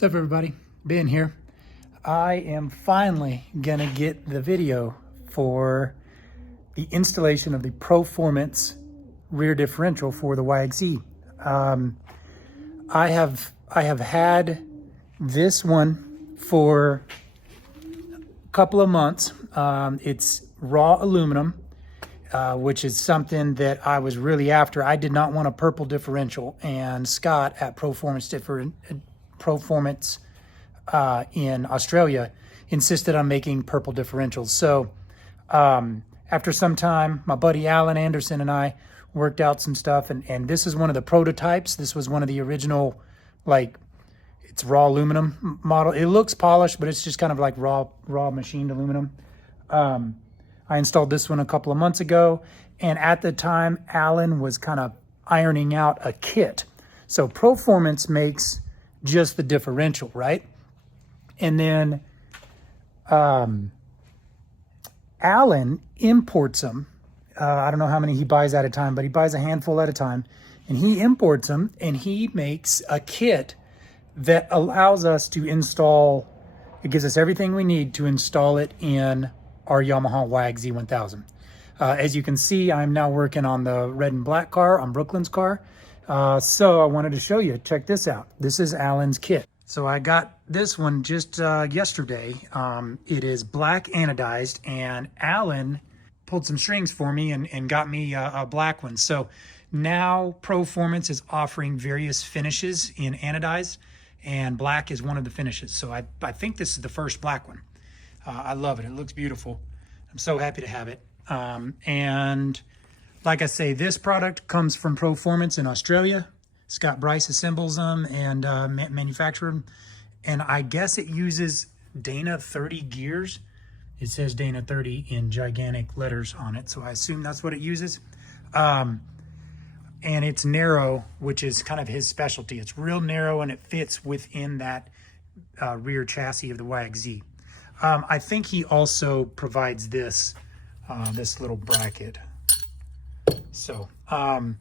What's up, everybody? Ben here. I am finally gonna get the video for the installation of the Proformance rear differential for the YXZ. I have had this one for a couple of months. It's raw aluminum, which is something that I was really after. I did not want a purple differential, and Scott at Proformance in Australia insisted on making purple differentials. So after some time, my buddy Alan Anderson and I worked out some stuff, and this is one of the prototypes. This was one of the original, like, it's raw aluminum model. It looks polished, but it's just kind of like raw machined aluminum. I installed this one a couple of months ago, and at the time, Alan was kind of ironing out a kit. So Proformance makes just the differential, right? And then Alan imports them. I don't know how many he buys at a time, but he buys a handful at a time, and he imports them, and he makes a kit that allows us to install. It gives us everything we need to install it in our Yamaha YXZ 1000. As you can see, I'm now working on the red and black car, on Brooklyn's car. So I wanted to show you, check this out. This is Alan's kit. So I got this one just yesterday. It is black anodized, and Alan pulled some strings for me and got me a black one. So now Proformance is offering various finishes in anodized, and black is one of the finishes. So I think this is the first black one. I love it. It looks beautiful. I'm so happy to have it. And like I say, this product comes from Proformance in Australia. Scott Bryce assembles them and manufactures them. And I guess it uses Dana 30 gears. It says Dana 30 in gigantic letters on it, so I assume that's what it uses. And it's narrow, which is kind of his specialty. It's real narrow, and it fits within that rear chassis of the YXZ. I think he also provides this little bracket. So, all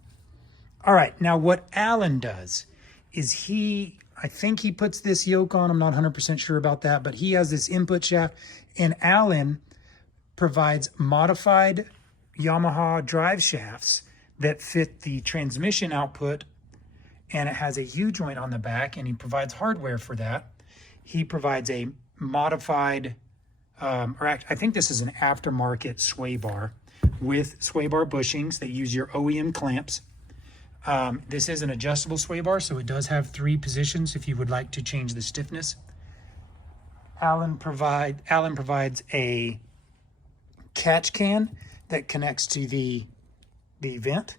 right, now what Alan does is I think he puts this yoke on. I'm not 100% sure about that, but he has this input shaft, and Alan provides modified Yamaha drive shafts that fit the transmission output, and it has a U-joint on the back, and he provides hardware for that. He provides a modified, I think this is an aftermarket sway bar with sway bar bushings that use your OEM clamps. This is an adjustable sway bar, so it does have 3 positions if you would like to change the stiffness. Alan provides a catch can that connects to the vent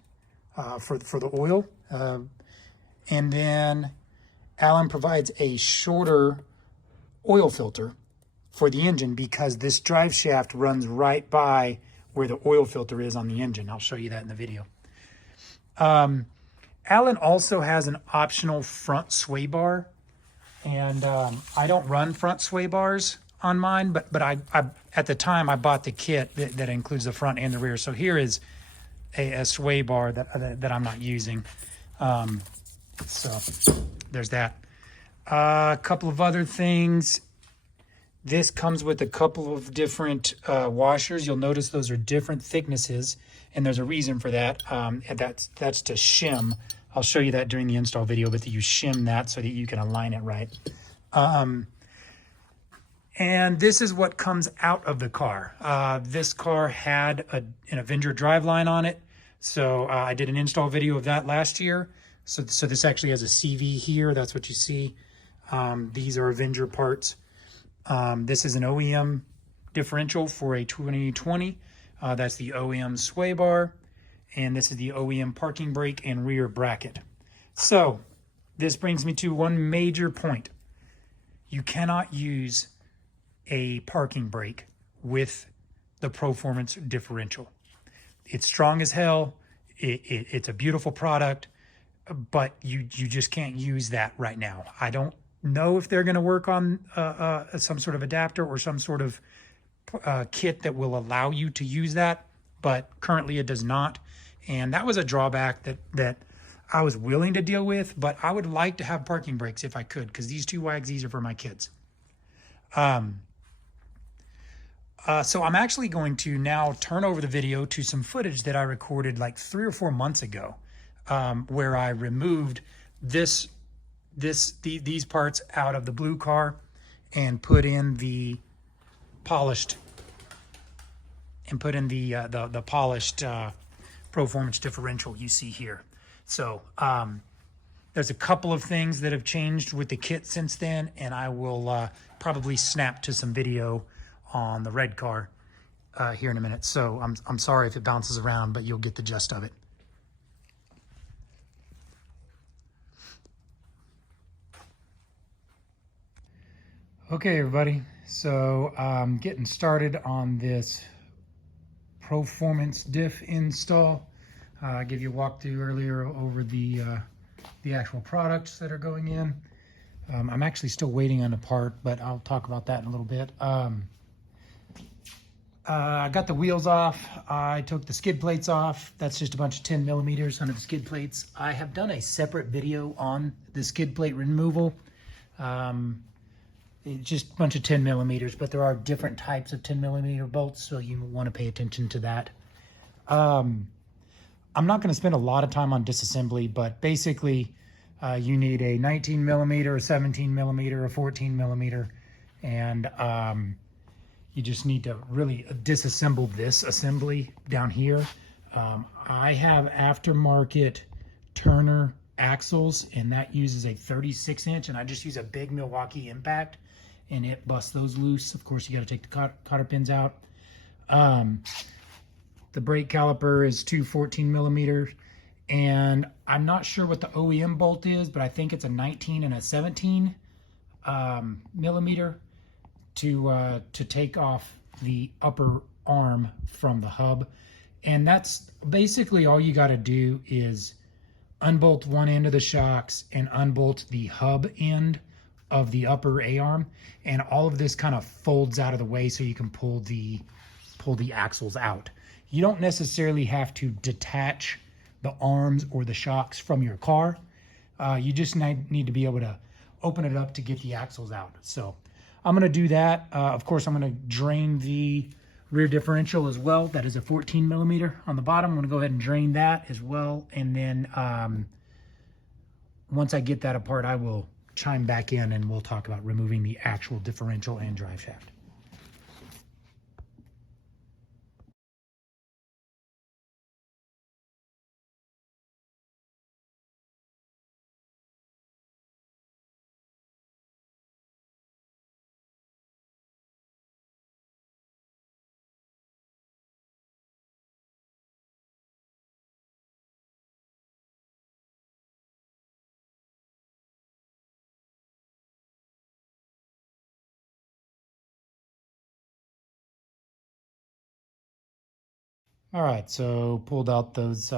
for the oil, and then Alan provides a shorter oil filter for the engine, because this drive shaft runs right by where the oil filter is on the engine. I'll show you that in the video. Alan also has an optional front sway bar, and I don't run front sway bars on mine, but I at the time I bought the kit that includes the front and the rear. So here is a sway bar that I'm not using. So there's that. A couple of other things. This comes with a couple of different washers. You'll notice those are different thicknesses, and there's a reason for that. And that's to shim. I'll show you that during the install video, but that you shim that so that you can align it right. And this is what comes out of the car. This car had an Avenger driveline on it, so I did an install video of that last year. So this actually has a CV here. That's what you see. These are Avenger parts. This is an OEM differential for a 2020. That's the OEM sway bar, and this is the OEM parking brake and rear bracket. So this brings me to one major point. You cannot use a parking brake with the Proformance differential. It's strong as hell. It's a beautiful product, but you just can't use that right now. I don't know if they're going to work on some sort of adapter or some sort of kit that will allow you to use that, but currently it does not. And that was a drawback that I was willing to deal with, but I would like to have parking brakes if I could, because these two YXZs are for my kids. So I'm actually going to now turn over the video to some footage that I recorded like 3 or 4 months ago, where I removed these parts out of the blue car and put in the polished polished Proformance differential you see here. So there's a couple of things that have changed with the kit since then, and I will probably snap to some video on the red car here in a minute. So I'm sorry if it bounces around, but you'll get the gist of it. Okay, everybody. So I'm getting started on this Proformance diff install. I gave you a walkthrough earlier over the actual products that are going in. I'm actually still waiting on a part, but I'll talk about that in a little bit. I got the wheels off. I took the skid plates off. That's just a bunch of 10 millimeters under the skid plates. I have done a separate video on the skid plate removal. It's just a bunch of 10 millimeters, but there are different types of 10 millimeter bolts, so you want to pay attention to that. I'm not going to spend a lot of time on disassembly, but basically you need a 19 millimeter, a 17 millimeter, a 14 millimeter, and you just need to really disassemble this assembly down here. I have aftermarket Turner axles, and that uses a 36-inch, and I just use a big Milwaukee impact, and it busts those loose. Of course, you got to take the cotter pins out. The brake caliper is two 14 millimeters, and I'm not sure what the OEM bolt is, but I think it's a 19 and a 17 millimeter to take off the upper arm from the hub. And that's basically all you got to do is unbolt one end of the shocks and unbolt the hub end of the upper A-arm, and all of this kind of folds out of the way so you can pull the axles out. You don't necessarily have to detach the arms or the shocks from your car. You just need to be able to open it up to get the axles out. So I'm going to do that. Of course, I'm going to drain the rear differential as well. That is a 14 millimeter on the bottom. I'm going to go ahead and drain that as well. And then once I get that apart, I will chime back in and we'll talk about removing the actual differential and drive shaft. All right, so pulled out those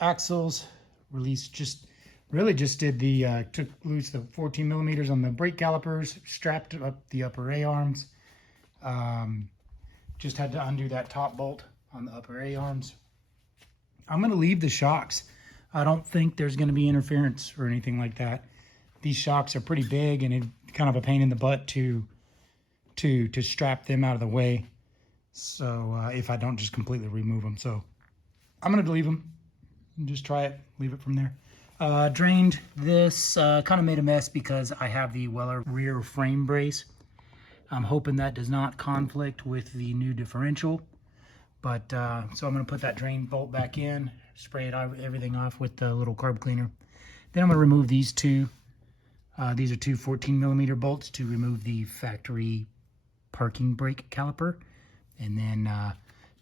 axles, really just did the, took loose the 14 millimeters on the brake calipers, strapped up the upper A-arms. Just had to undo that top bolt on the upper A-arms. I'm gonna leave the shocks. I don't think there's gonna be interference or anything like that. These shocks are pretty big and it's kind of a pain in the butt to strap them out of the way. So if I don't just completely remove them. So I'm going to leave them and just try it, leave it from there. Drained this, kind of made a mess because I have the Weller rear frame brace. I'm hoping that does not conflict with the new differential. But so I'm going to put that drain bolt back in, spray it everything off with the little carb cleaner. Then I'm going to remove these two. These are two 14 millimeter bolts to remove the factory parking brake caliper. And then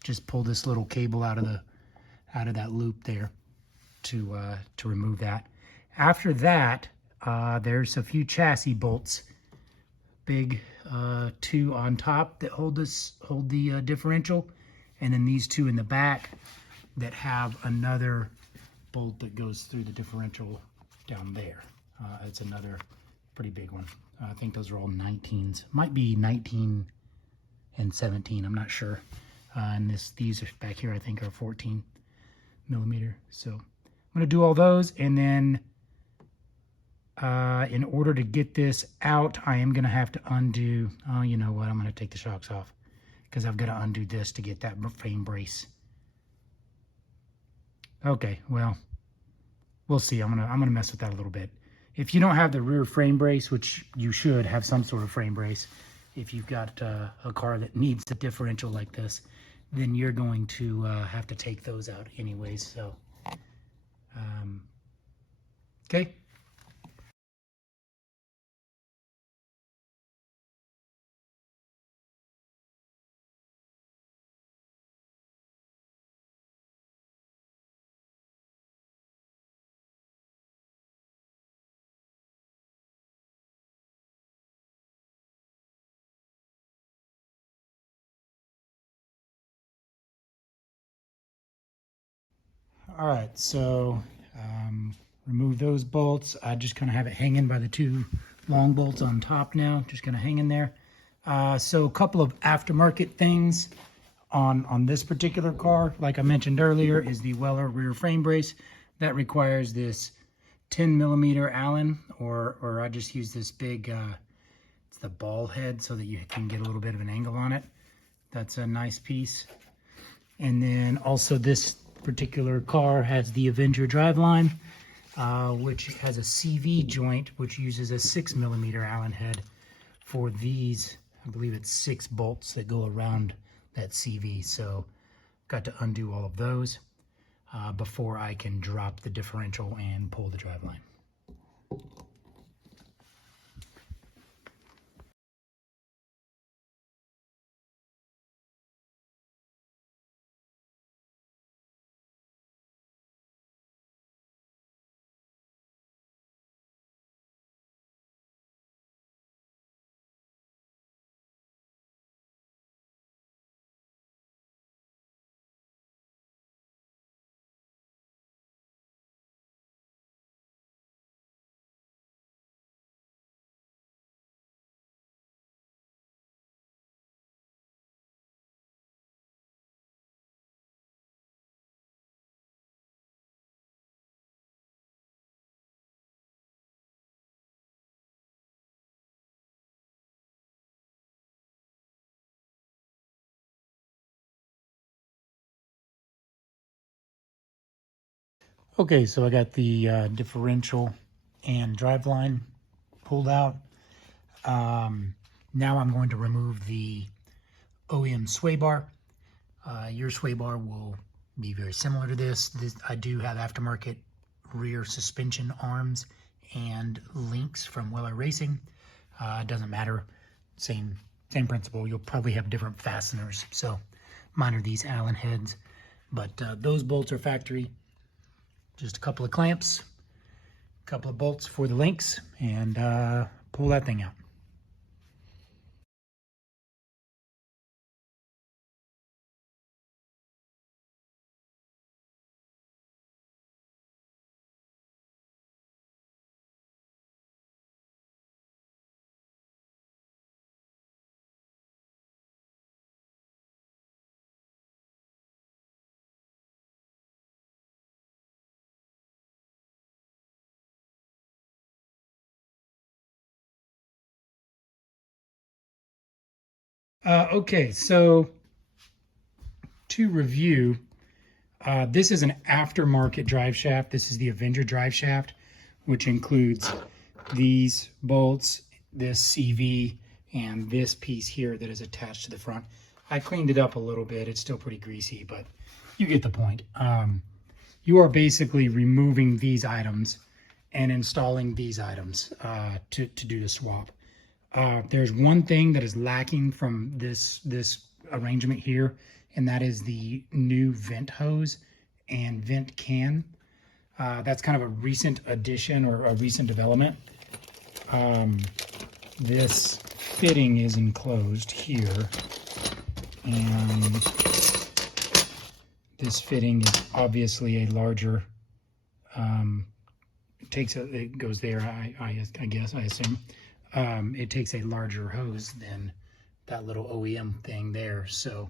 just pull this little cable out of that loop there to remove that. After that, there's a few chassis bolts, big two on top that hold the differential, and then these two in the back that have another bolt that goes through the differential down there. It's another pretty big one. I think those are all 19s. Might be 19 and 17, I'm not sure. And these are back here, I think, are 14 millimeter. So going to do all those, and then in order to get this out, I am going to have to undo, oh, you know what, I'm going to take the shocks off because I've got to undo this to get that frame brace. Okay, well, we'll see. I'm gonna mess with that a little bit. If you don't have the rear frame brace, which you should have some sort of frame brace, if you've got a car that needs a differential like this, then you're going to have to take those out anyways. So, okay. All right, so remove those bolts. I just kind of have it hanging by the two long bolts on top now, just kind of hanging there. So a couple of aftermarket things on this particular car, like I mentioned earlier, is the Weller rear frame brace. That requires this 10 millimeter Allen, or I just use this big, it's the ball head so that you can get a little bit of an angle on it. That's a nice piece. And then also this particular car has the Avenger driveline, which has a CV joint, which uses a 6 millimeter Allen head for these. I believe it's 6 bolts that go around that CV. So got to undo all of those before I can drop the differential and pull the driveline. Okay, so I got the differential and driveline pulled out. Now I'm going to remove the OEM sway bar. Your sway bar will be very similar to this. I do have aftermarket rear suspension arms and links from Weller Racing. It doesn't matter, same principle. You'll probably have different fasteners. So mine are these Allen heads, but those bolts are factory. Just a couple of clamps, a couple of bolts for the links, and pull that thing out. Okay, so to review, this is an aftermarket drive shaft. This is the Avenger drive shaft, which includes these bolts, this CV, and this piece here that is attached to the front. I cleaned it up a little bit. It's still pretty greasy, but you get the point. You are basically removing these items and installing these items to do the swap. There's one thing that is lacking from this arrangement here, and that is the new vent hose and vent can. That's kind of a recent addition or a recent development. This fitting is enclosed here, and this fitting is obviously a larger, it goes there, I guess, I assume. It takes a larger hose than that little OEM thing there. So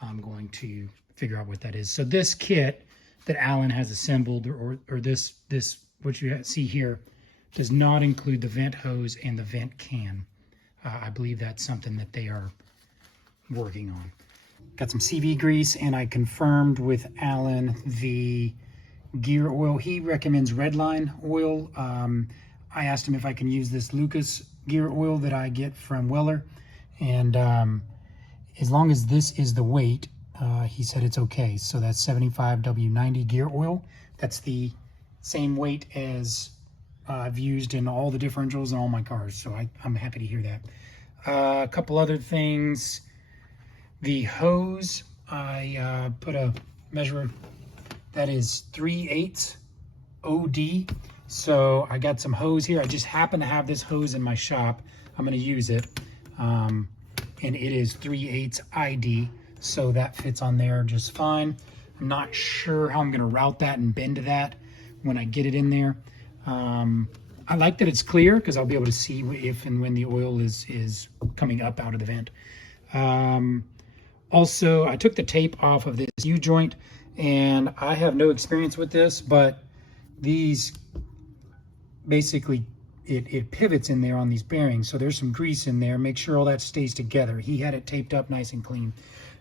I'm going to figure out what that is. So this kit that Alan has assembled, or this what you see here does not include the vent hose and the vent can. I believe that's something that they are working on. Got some CV grease, and I confirmed with Alan the gear oil. He recommends Redline oil. I asked him if I can use this Lucas gear oil that I get from Weller, and as long as this is the weight, he said it's okay. So that's 75W90 gear oil. That's the same weight as I've used in all the differentials in all my cars, so I'm happy to hear that. A couple other things. The hose, I put a measure that is 3/8 OD. So I got some hose here. I just happen to have this hose in my shop. I'm going to use it. And it is 3/8 ID. So that fits on there just fine. I'm not sure how I'm going to route that and bend to that when I get it in there. I like that it's clear because I'll be able to see if and when the oil is coming up out of the vent. Also, I took the tape off of this U-joint, and I have no experience with this, but these basically, it pivots in there on these bearings, so there's some grease in there. Make sure all that stays together. He had it taped up nice and clean.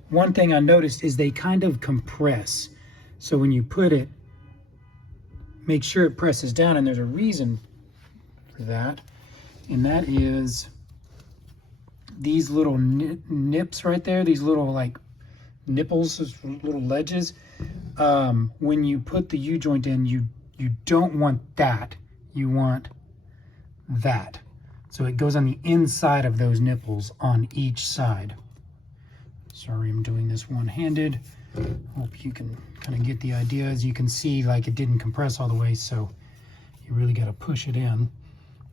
One thing I noticed is they kind of compress, so when you put it, make sure it presses down, and there's a reason for that, and that is these little nips right there, these little like nipples, little ledges. When you put the U-joint in, you don't want that. You want that. So it goes on the inside of those nipples on each side. Sorry, I'm doing this one-handed. Hope you can kind of get the idea. As you can see, like it didn't compress all the way, so you really got to push it in.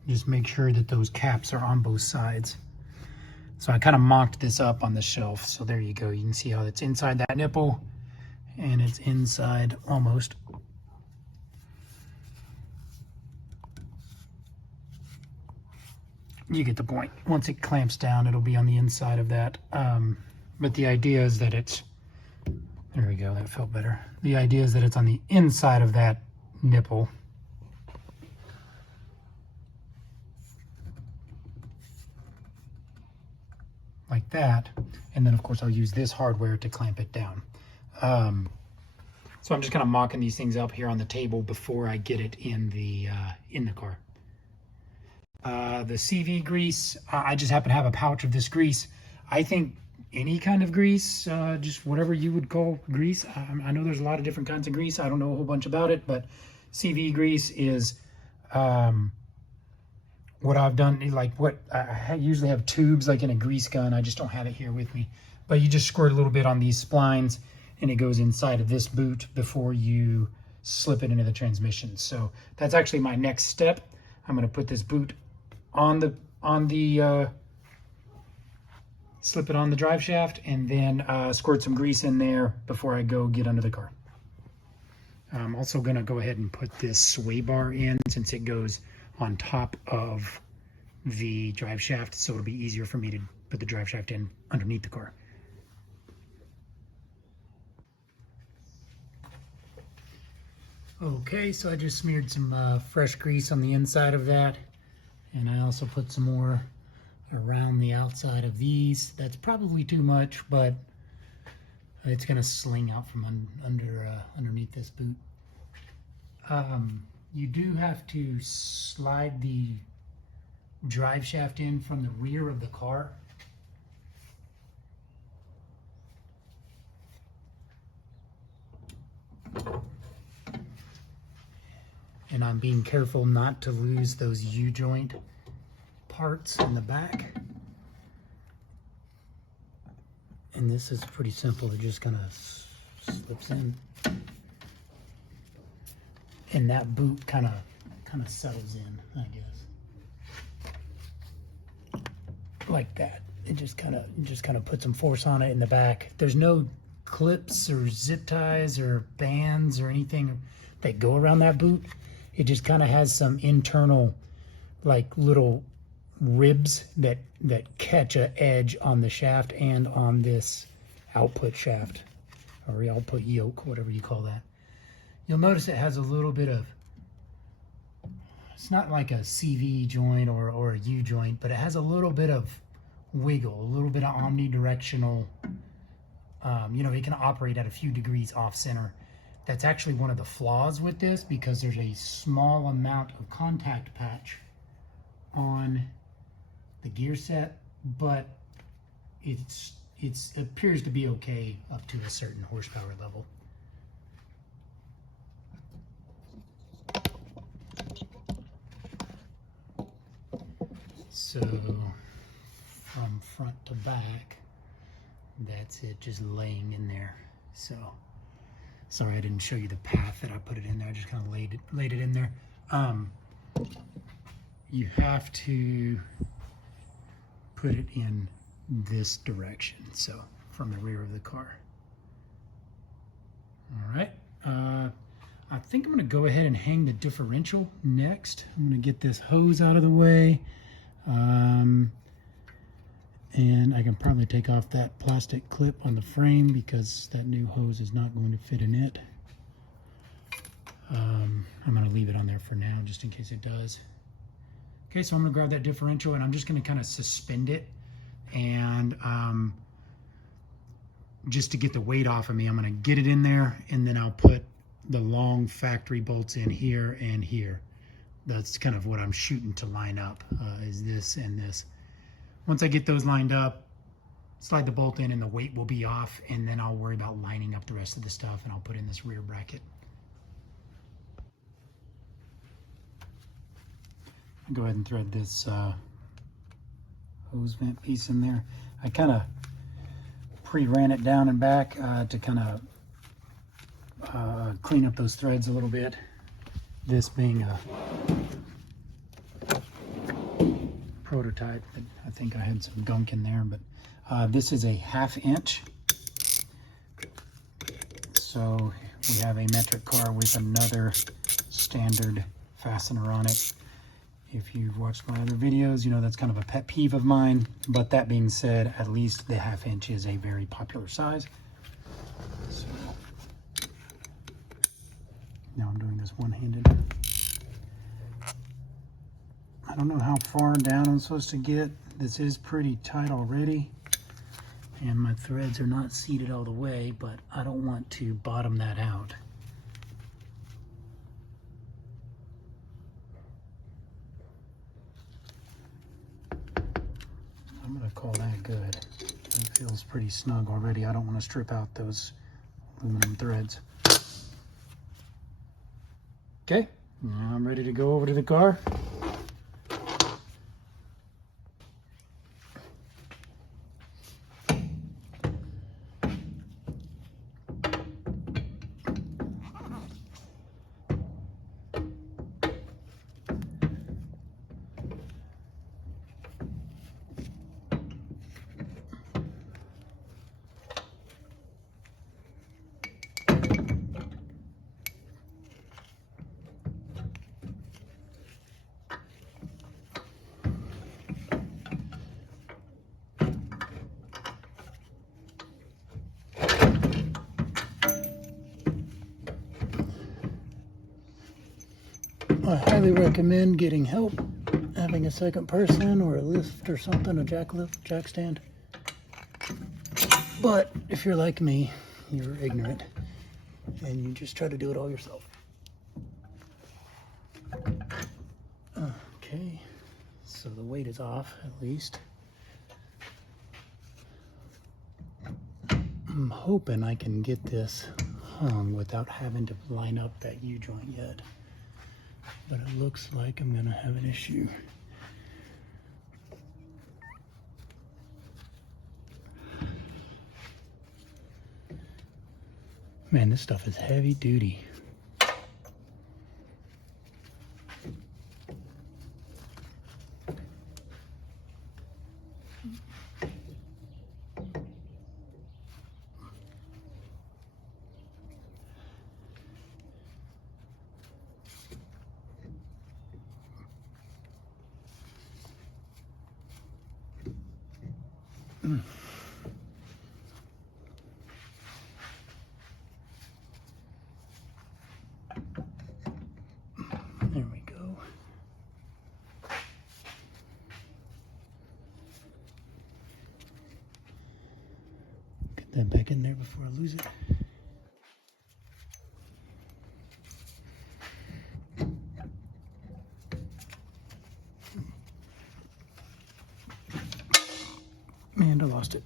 Just make sure that those caps are on both sides. So I kind of mocked this up on the shelf. So there you go. You can see how it's inside that nipple, and it's inside almost. You get the point. Once it clamps down, it'll be on the inside of that. But the idea is that it's, there we go, that felt better. The idea is that it's on the inside of that nipple. Like that, and then of course I'll use this hardware to clamp it down. So I'm just kind of mocking these things up here on the table before I get it in the car. The CV grease, I just happen to have a pouch of this grease. I think any kind of grease, just whatever you would call grease. I know there's a lot of different kinds of grease. I don't know a whole bunch about it, but CV grease is what I've done, like what I usually have tubes like in a grease gun. I just don't have it here with me. But you just squirt a little bit on these splines, and it goes inside of this boot before you slip it into the transmission. So that's actually my next step. I'm going to put this boot on the slip it on the drive shaft, and then squirt some grease in there before I go get under the car. I'm also going to go ahead and put this sway bar in, since it goes on top of the drive shaft, so it'll be easier for me to put the drive shaft in underneath the car. Okay, so I just smeared some fresh grease on the inside of that, and I also put some more around the outside of these. That's probably too much, but it's going to sling out from underneath this boot. You do have to slide the drive shaft in from the rear of the car. And I'm being careful not to lose those U-joint parts in the back. And this is pretty simple. It just kind of slips in. And that boot kind of settles in, I guess. Like that. It just kind of puts some force on it in the back. There's no clips or zip ties or bands or anything that go around that boot. It just kind of has some internal, like, little ribs that catch an edge on the shaft and on this output shaft, or output yoke, whatever you call that. you'll notice it has a little bit of, it's not like a CV joint or a U joint, but it has a little bit of wiggle, a little bit of omnidirectional. You know, it can operate at a few degrees off center. That's actually one of the flaws with this, because there's a small amount of contact patch on the gear set, but it appears to be okay up to a certain horsepower level. So from front to back, that's it, just laying in there. So sorry I didn't show you the path that I put it in there. I just kind of laid it in there. You have to put it in this direction, so from the rear of the car. All right, I think I'm going to go ahead and hang the differential next. I'm going to get this hose out of the way, and I can probably take off that plastic clip on the frame because that new hose is not going to fit in it. I'm going to leave it on there for now just in case it does. Okay, so I'm going to grab that differential and I'm just going to kind of suspend it, and just to get the weight off of me, I'm going to get it in there, and then I'll put the long factory bolts in here and here. That's kind of what I'm shooting to line up, is this and this. Once I get those lined up, slide the bolt in and the weight will be off, and then I'll worry about lining up the rest of the stuff, and I'll put in this rear bracket. I'll go ahead and thread this hose vent piece in there. I kind of pre-ran it down and back to kind of clean up those threads a little bit. This being a prototype, I think I had some gunk in there, but this is a 1/2 inch. So we have a metric car with another standard fastener on it. If you've watched my other videos, you know that's kind of a pet peeve of mine. But that being said, at least the 1/2 inch is a very popular size. So now I'm doing this one-handed. I don't know how far down I'm supposed to get. This is pretty tight already, and my threads are not seated all the way, but I don't want to bottom that out. I'm gonna call that good. It feels pretty snug already. I don't want to strip out those aluminum threads. Okay, now I'm ready to go over to the car. I highly recommend getting help, having a second person or a lift or something, a jack stand. But if you're like me, you're ignorant and you just try to do it all yourself. Okay, so the weight is off at least. I'm hoping I can get this hung without having to line up that U-joint yet. But it looks like I'm gonna have an issue. Man, this stuff is heavy duty. that back in there before I lose it. And I lost it.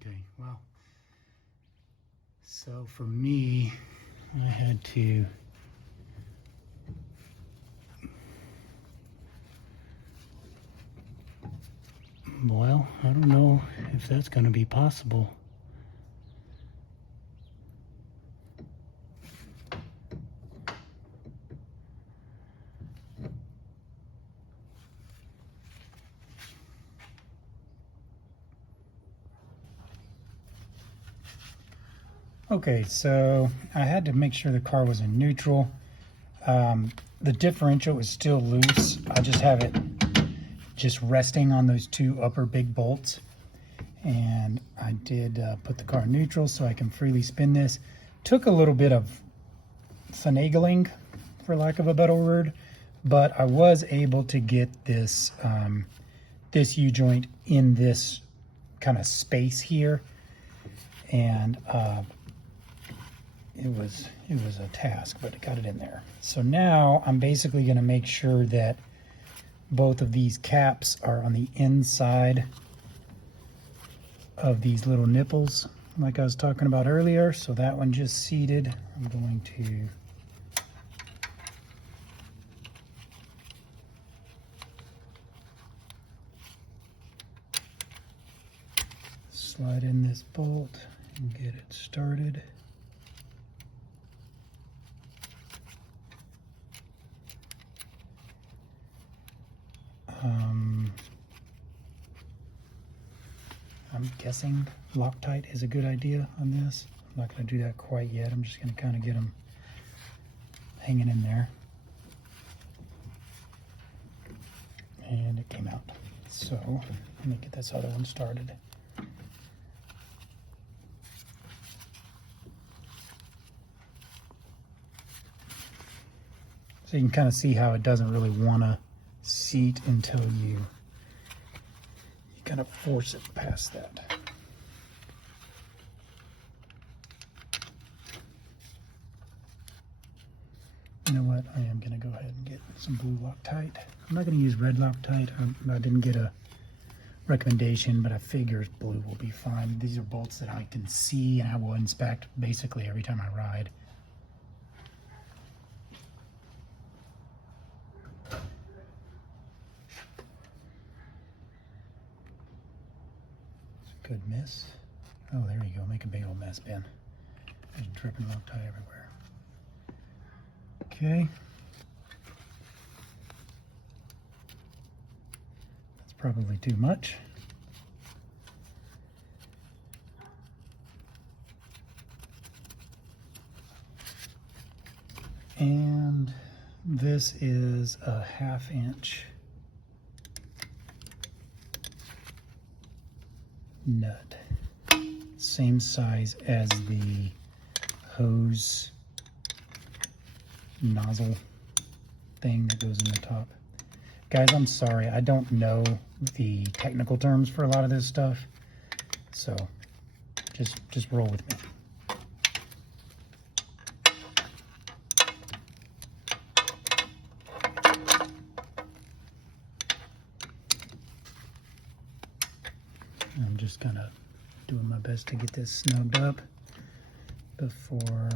Okay, well, so for me, I had to well, I don't know if that's going to be possible. Okay, so I had to make sure the car was in neutral. The differential is still loose. I just have it just resting on those two upper big bolts. And I did put the car in neutral so I can freely spin this. Took a little bit of finagling, for lack of a better word, but I was able to get this this U-joint in this kind of space here. And it was a task, but I got it in there. So now I'm basically going to make sure that both of these caps are on the inside of these little nipples like I was talking about earlier. So that one just seated. I'm going to slide in this bolt and get it started. I'm guessing Loctite is a good idea on this. I'm not going to do that quite yet. I'm just going to kind of get them hanging in there. And it came out. So let me get this other one started. So you can kind of see how it doesn't really want to seat until you kind of force it past that. You know what? I am going to go ahead and get some blue Loctite. I'm not going to use red Loctite. I didn't get a recommendation, but I figure blue will be fine. These are bolts that I can see and I will inspect basically every time I ride. Good miss. Oh, there you go. Make a big old mess, Ben. There's dripping Loctite everywhere. Okay. That's probably too much. And this is a 1/2 inch nut, same size as the hose nozzle thing that goes in the top. Guys, I'm sorry, I don't know the technical terms for a lot of this stuff, so just roll with me. I'm just kind of doing my best to get this snugged up before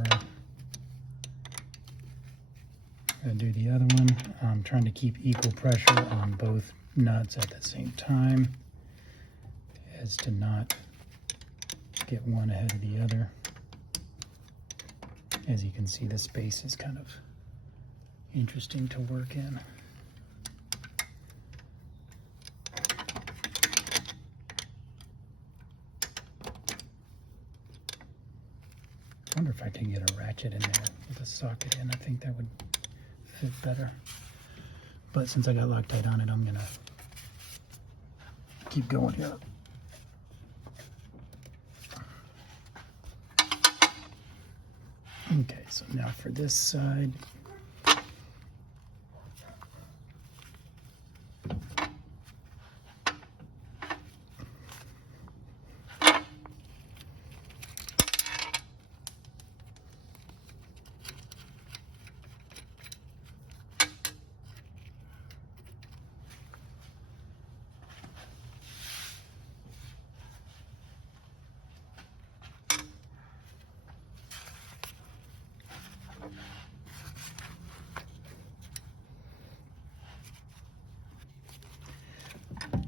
I do the other one. I'm trying to keep equal pressure on both nuts at the same time as to not get one ahead of the other. As you can see, the space is kind of interesting to work in. I wonder if I could get a ratchet in there with a socket in. I think that would fit better. But since I got Loctite on it, I'm gonna keep going here. Okay, so now for this side.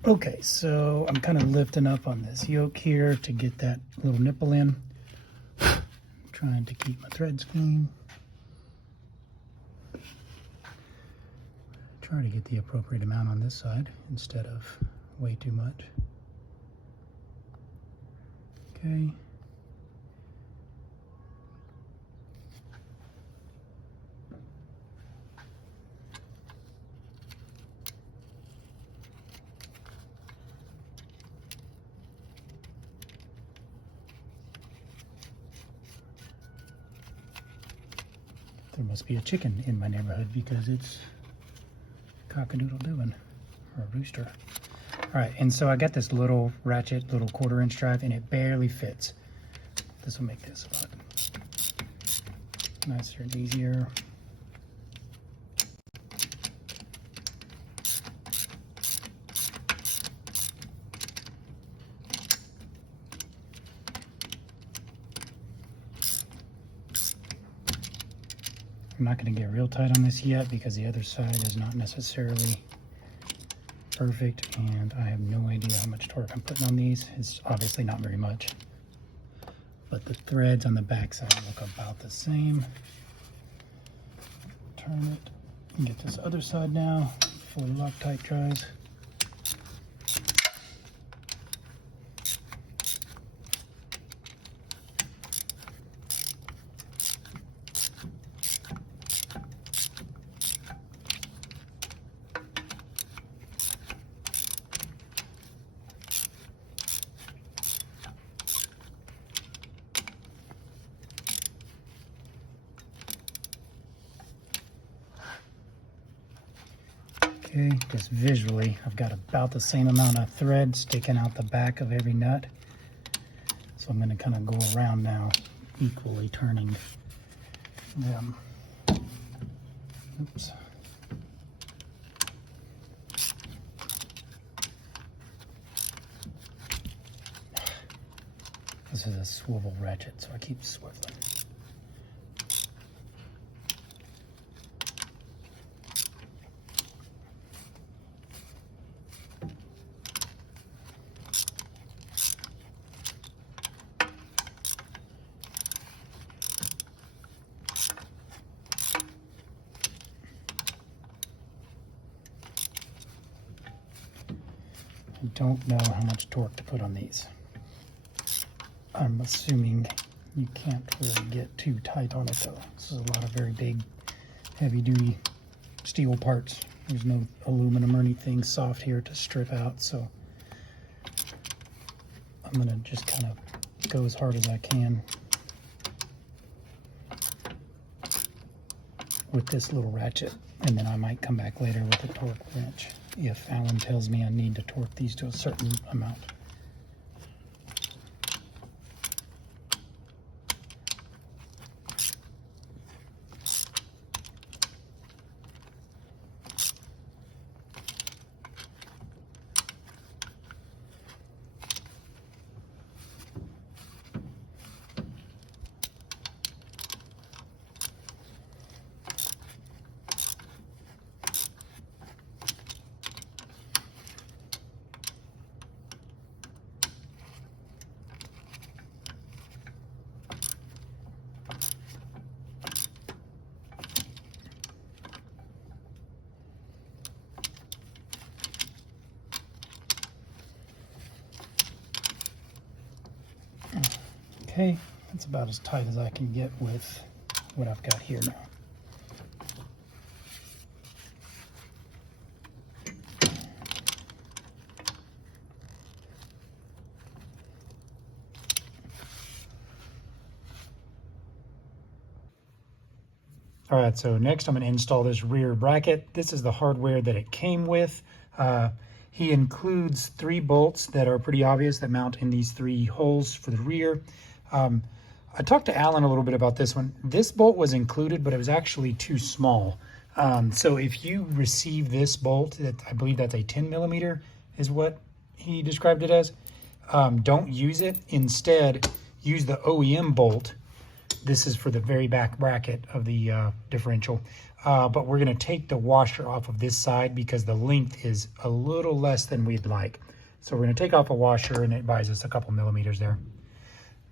Okay, so I'm kind of lifting up on this yoke here to get that little nipple in. Trying to keep my threads clean. Try to get the appropriate amount on this side instead of way too much. Okay. There must be a chicken in my neighborhood because it's cock-a-doodle-doing, or a rooster. All right, and so I got this little ratchet, little 1/4-inch drive, and it barely fits. This will make this a lot nicer and easier. I'm not going to get real tight on this yet because the other side is not necessarily perfect, and I have no idea how much torque I'm putting on these. It's obviously not very much, but the threads on the back side look about the same. Turn it and get this other side now, fully Loctite drives. Okay, just visually, I've got about the same amount of thread sticking out the back of every nut. So I'm going to kind of go around now, equally turning them. Oops. This is a swivel ratchet, so I keep swiveling. I don't know how much torque to put on these. I'm assuming you can't really get too tight on it though. This is a lot of very big, heavy duty steel parts. There's no aluminum or anything soft here to strip out, so I'm gonna just kind of go as hard as I can with this little ratchet, and then I might come back later with a torque wrench if Alan tells me I need to torque these to a certain amount. Okay, that's about as tight as I can get with what I've got here now. All right, so next I'm going to install this rear bracket. This is the hardware that it came with. He includes 3 bolts that are pretty obvious that mount in these 3 holes for the rear. I talked to Alan a little bit about this one. This bolt was included, but it was actually too small. So if you receive this bolt, that I believe that's a 10 millimeter is what he described it as, don't use it. Instead, use the OEM bolt. This is for the very back bracket of the differential. But we're going to take the washer off of this side because the length is a little less than we'd like. So we're going to take off a washer, and it buys us a couple millimeters there.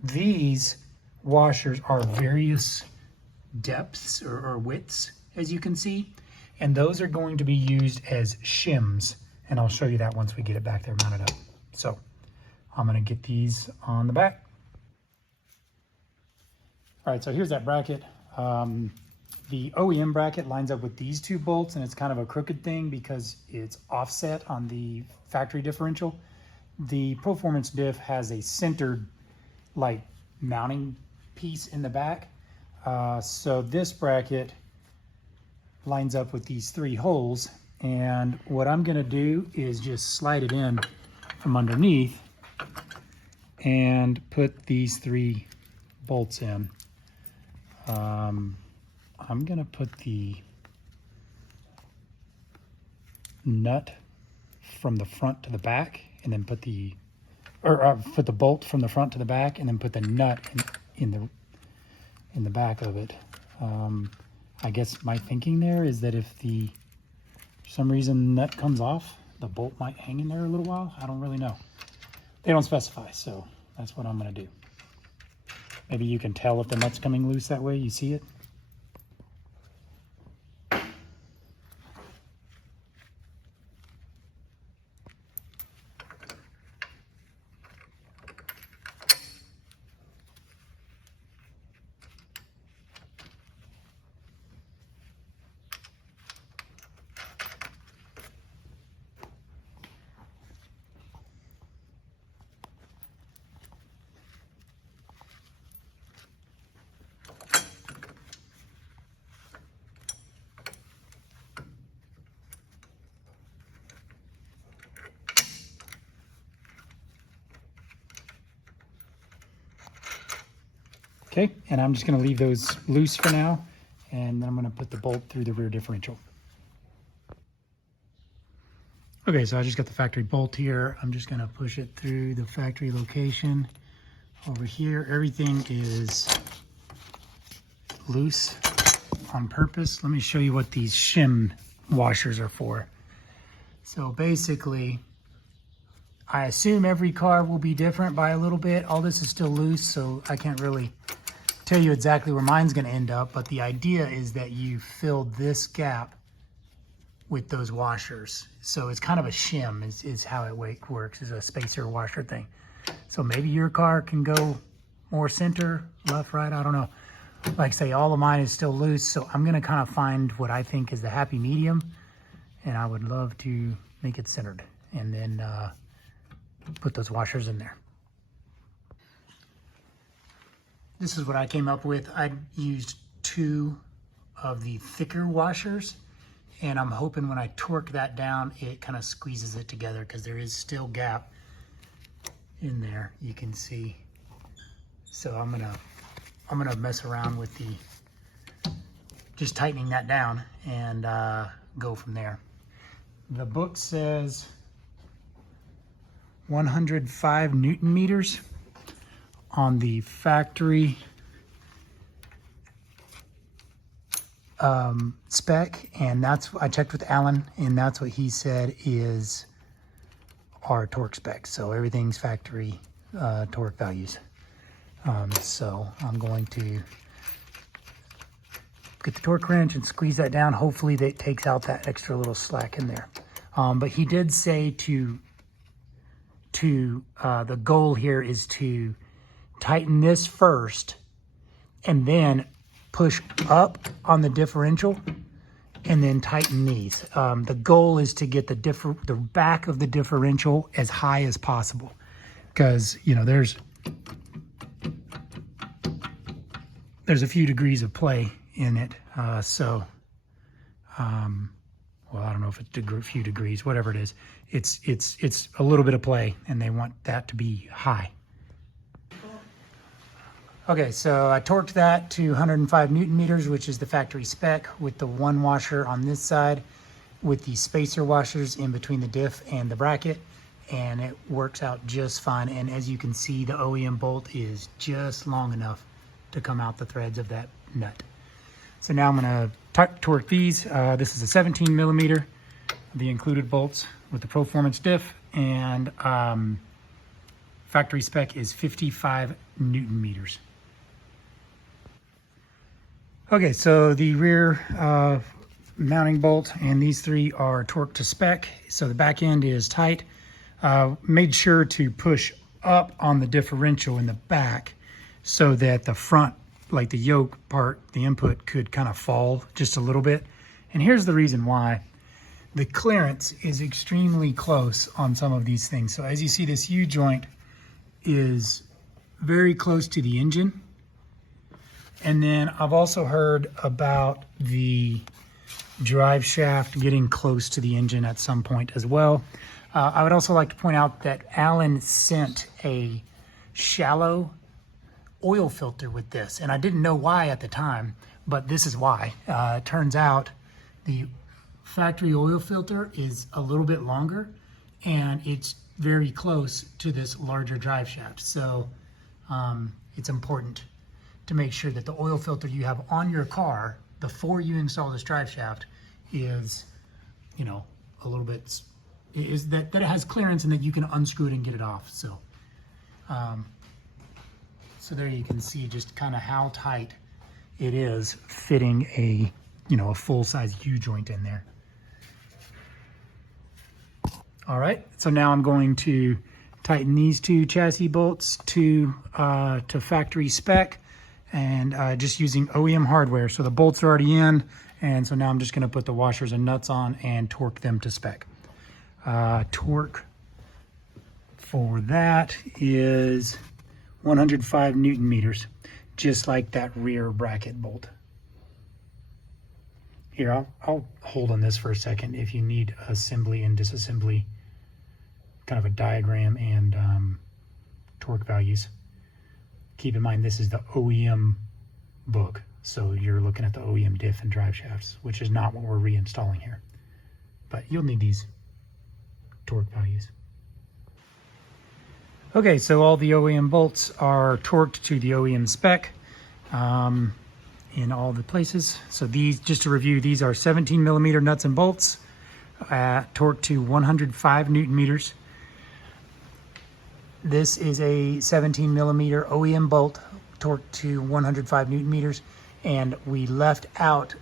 These washers are various depths or widths, as you can see, and those are going to be used as shims, and I'll show you that once we get it back there mounted up. So I'm going to get these on the back. All right, so here's that bracket. The OEM bracket lines up with these 2 bolts, and it's kind of a crooked thing because it's offset on the factory differential. The Proformance diff has a centered like mounting piece in the back. So this bracket lines up with these 3 holes, and what I'm going to do is just slide it in from underneath and put these 3 bolts in. I'm going to put the nut from the front to the back, and then put the put the bolt from the front to the back, and then put the nut in the back of it. I guess my thinking there is that if for some reason nut comes off, the bolt might hang in there a little while. I don't really know. They don't specify, so that's what I'm going to do. Maybe you can tell if the nut's coming loose that way. You see it? Okay, and I'm just going to leave those loose for now, and then I'm going to put the bolt through the rear differential. Okay, so I just got the factory bolt here. I'm just going to push it through the factory location over here. Everything is loose on purpose. Let me show you what these shim washers are for. So basically, I assume every car will be different by a little bit. All this is still loose, so I can't really tell you exactly where mine's going to end up, but the idea is that you fill this gap with those washers. So it's kind of a shim is how it works, is a spacer washer thing. So maybe your car can go more center, left, right, I don't know. Like I say, all of mine is still loose, so I'm going to kind of find what I think is the happy medium, and I would love to make it centered, and then put those washers in there. This is what I came up with. I used 2 of the thicker washers, and I'm hoping when I torque that down, it kind of squeezes it together because there is still gap in there, you can see. So I'm gonna mess around with just tightening that down and go from there. The book says 105 Newton meters on the factory spec, and I checked with Alan, and that's what he said is our torque spec. So everything's factory torque values. So I'm going to get the torque wrench and squeeze that down. Hopefully that takes out that extra little slack in there. But he did say the goal here is to tighten this first and then push up on the differential and then tighten these. The goal is to get the back of the differential as high as possible, because there's a few degrees of play in it. Well, I don't know if it's a few degrees, whatever it is. It's a little bit of play, and they want that to be high. Okay, so I torqued that to 105 Newton meters, which is the factory spec, with the one washer on this side, with the spacer washers in between the diff and the bracket, and it works out just fine. And as you can see, the OEM bolt is just long enough to come out the threads of that nut. So now I'm gonna torque these. This is a 17 millimeter, the included bolts with the Proformance diff, and factory spec is 55 Newton meters. Okay, so the rear mounting bolt and these three are torqued to spec. So the back end is tight. Made sure to push up on the differential in the back so that the front, like the yoke part, the input could kind of fall just a little bit. And here's the reason why. The clearance is extremely close on some of these things. So as you see, this U-joint is very close to the engine. And then I've also heard about the drive shaft getting close to the engine at some point as well. I would also like to point out that Alan sent a shallow oil filter with this, and I didn't know why at the time, but this is why. It turns out the factory oil filter is a little bit longer, and it's very close to this larger drive shaft. So it's important to make sure that the oil filter you have on your car before you install this drive shaft is, you know, a little bit, is that it has clearance and that you can unscrew it and get it off. So so there you can see just kind of how tight it is fitting a, you know, a full-size U-joint in there. All right, so now I'm going to tighten these two chassis bolts to factory spec, and just using OEM hardware. So the bolts are already in, and so now I'm just gonna put the washers and nuts on and torque them to spec. Torque for that is 105 Newton meters, just like that rear bracket bolt. Here, I'll hold on this for a second if you need assembly and disassembly, kind of a diagram and torque values. Keep in mind, this is the OEM book, so you're looking at the OEM diff and drive shafts, which is not what we're reinstalling here. But you'll need these torque values. Okay, so all the OEM bolts are torqued to the OEM spec in all the places. So these, just to review, these are 17 millimeter nuts and bolts, torqued to 105 Newton meters. This is a 17 millimeter OEM bolt torqued to 105 Newton meters, and we left out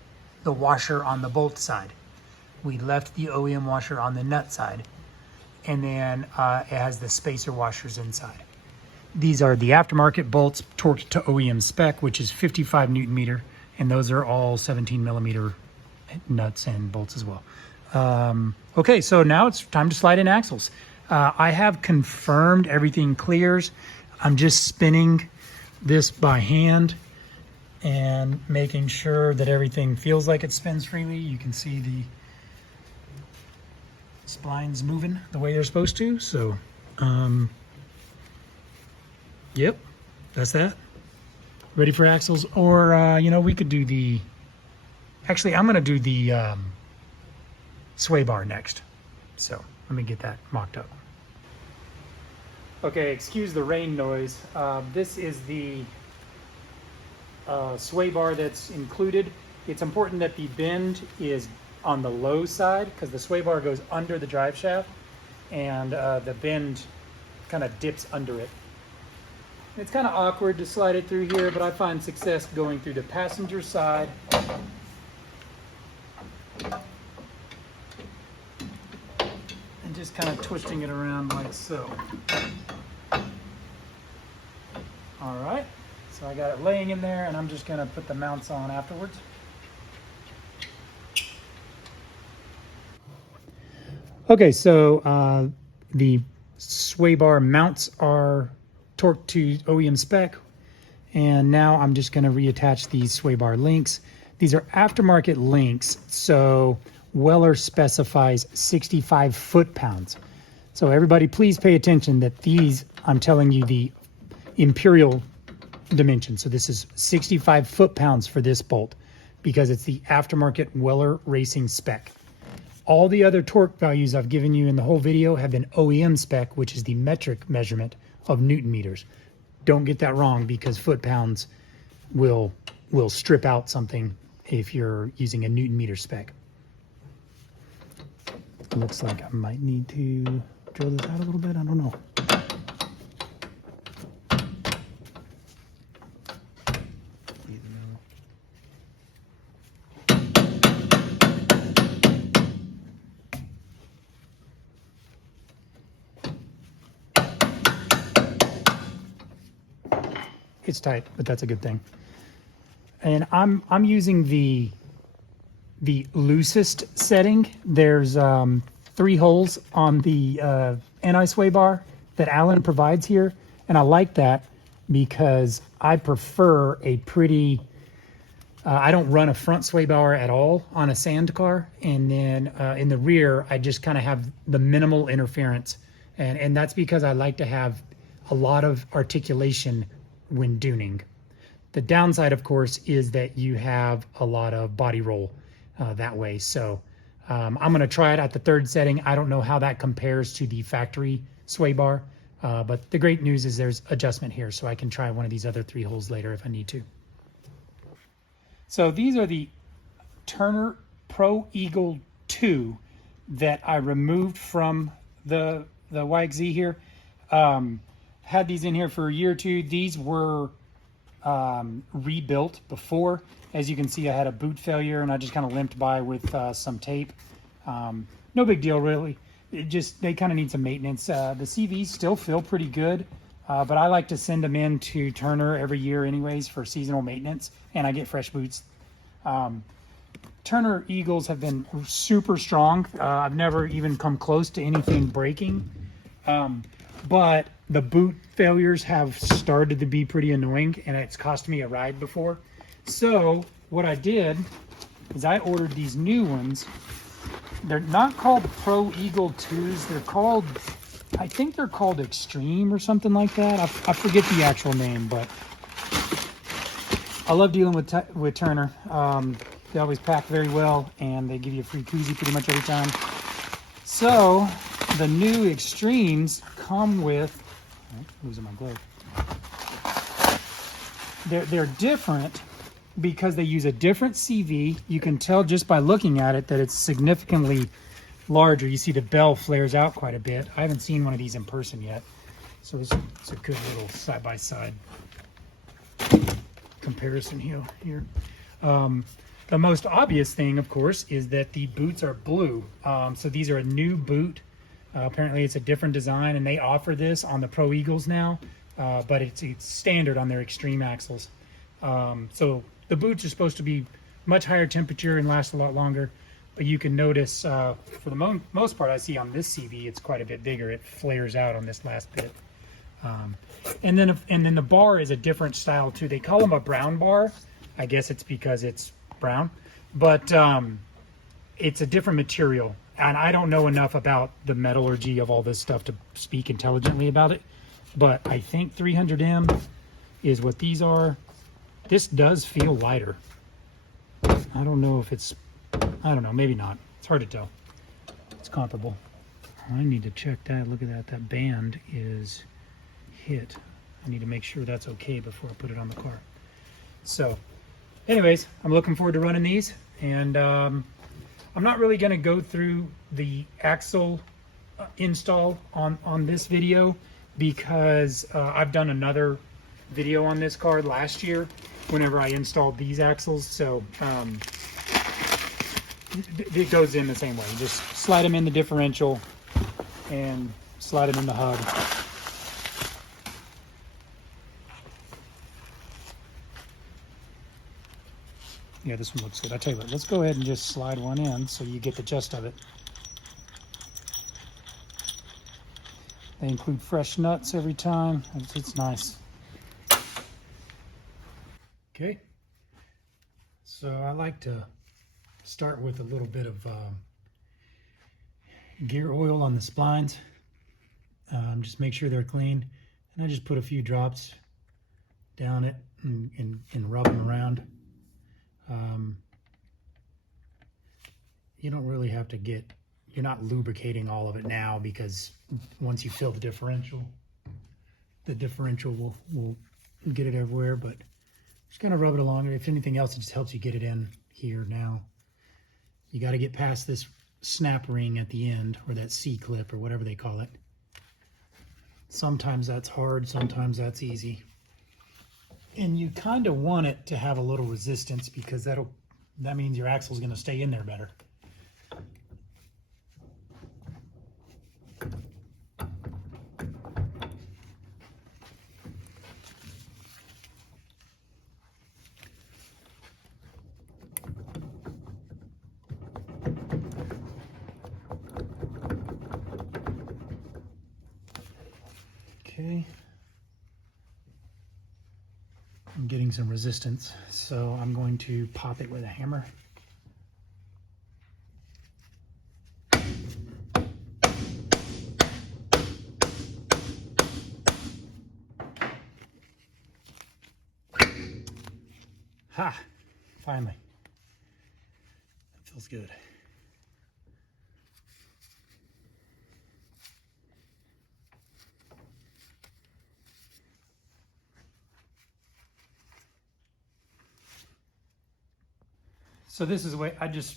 the washer on the bolt side. We left the OEM washer on the nut side, and then it has the spacer washers inside. These are the aftermarket bolts torqued to OEM spec, which is 55 Newton meter, and those are all 17 millimeter nuts and bolts as well. Okay, so now it's time to slide in axles. I have confirmed everything clears. I'm just spinning this by hand and making sure that everything feels like it spins freely. You can see the splines moving the way they're supposed to. So, yep, that's that. Ready for axles, or, you know, we could do the, actually, I'm gonna do the sway bar next. So let me get that mocked up. Okay, excuse the rain noise. This is the sway bar that's included. It's important that the bend is on the low side because the sway bar goes under the drive shaft, and the bend kind of dips under it. It's kind of awkward to slide it through here, but I find success going through the passenger side. And just kind of twisting it around like so. All right, so I got it laying in there, and I'm just gonna put the mounts on afterwards. Okay, so the sway bar mounts are torqued to OEM spec, and now I'm just gonna reattach these sway bar links. These are aftermarket links, so Weller specifies 65 foot-pounds. So everybody please pay attention that these, I'm telling you the imperial dimension. So this is 65 foot-pounds for this bolt because it's the aftermarket Weller racing spec. All the other torque values I've given you in the whole video have been OEM spec, which is the metric measurement of Newton meters. Don't get that wrong, because foot-pounds will strip out something if you're using a Newton meter spec. Looks like I might need to drill this out a little bit. I don't know. It's tight, but that's a good thing. And I'm using the loosest setting. There's 3 holes on the anti-sway bar that Alan provides here, and I like that because I prefer a pretty. I don't run a front sway bar at all on a sand car, and then in the rear I just kind of have the minimal interference, and that's because I like to have a lot of articulation when duning. The downside, of course, is that you have a lot of body roll that way. So I'm going to try it at the 3rd setting. I don't know how that compares to the factory sway bar, but the great news is there's adjustment here, so I can try one of these other 3 holes later if I need to. So these are the Turner Pro Eagle 2 that I removed from the YXZ here. Had these in here for a year or 2. These were rebuilt before. As you can see, I had a boot failure and I just kind of limped by with some tape. No big deal, really. They kind of need some maintenance. The CVs still feel pretty good, but I like to send them in to Turner every year anyways for seasonal maintenance, and I get fresh boots. Turner Eagles have been super strong. I've never even come close to anything breaking, but the boot failures have started to be pretty annoying, and it's cost me a ride before. So what I did is I ordered these new ones. They're not called Pro Eagle 2s. They're called, I think they're called Extreme or something like that. I forget the actual name, but I love dealing with Turner. They always pack very well, and they give you a free koozie pretty much every time. So the new Extremes come with, losing my glove. They're different because they use a different CV. You can tell just by looking at it that it's significantly larger. You see the bell flares out quite a bit. I haven't seen one of these in person yet, so it's a good little side-by-side comparison here. The most obvious thing, of course, is that the boots are blue. So these are a new boot. Apparently it's a different design, and they offer this on the Pro Eagles now, but it's standard on their Extreme axles. So the boots are supposed to be much higher temperature and last a lot longer, but you can notice for the most part I see on this CV it's quite a bit bigger. It flares out on this last bit. And then the bar is a different style too. They call them a brown bar. I guess it's because it's brown, but it's a different material. And I don't know enough about the metallurgy of all this stuff to speak intelligently about it, but I think 300M is what these are. This does feel lighter. I don't know if it's, I don't know, maybe not. It's hard to tell. It's comparable. I need to check that. Look at that. That band is hit. I need to make sure that's okay before I put it on the car. So anyways, I'm looking forward to running these, and I'm not really going to go through the axle install on this video because I've done another video on this car last year whenever I installed these axles. So it goes in the same way. You just slide them in the differential and slide them in the hub. Yeah, this one looks good. I tell you what, let's go ahead and just slide one in so you get the gist of it. They include fresh nuts every time. It's nice. Okay, So I like to start with a little bit of gear oil on the splines. Just make sure they're clean. And I just put a few drops down it and rub them around. You don't really have to you're not lubricating all of it now, because once you fill the differential will get it everywhere, but just kind of rub it along. If anything else, it just helps you get it in here now. You got to get past this snap ring at the end, or that C-clip, or whatever they call it. Sometimes that's hard, sometimes that's easy. And you kind of want it to have a little resistance, because that means your axle is going to stay in there better. Okay. I'm getting some resistance, so I'm going to pop it with a hammer. Ha! Finally. That feels good. So this is the way I just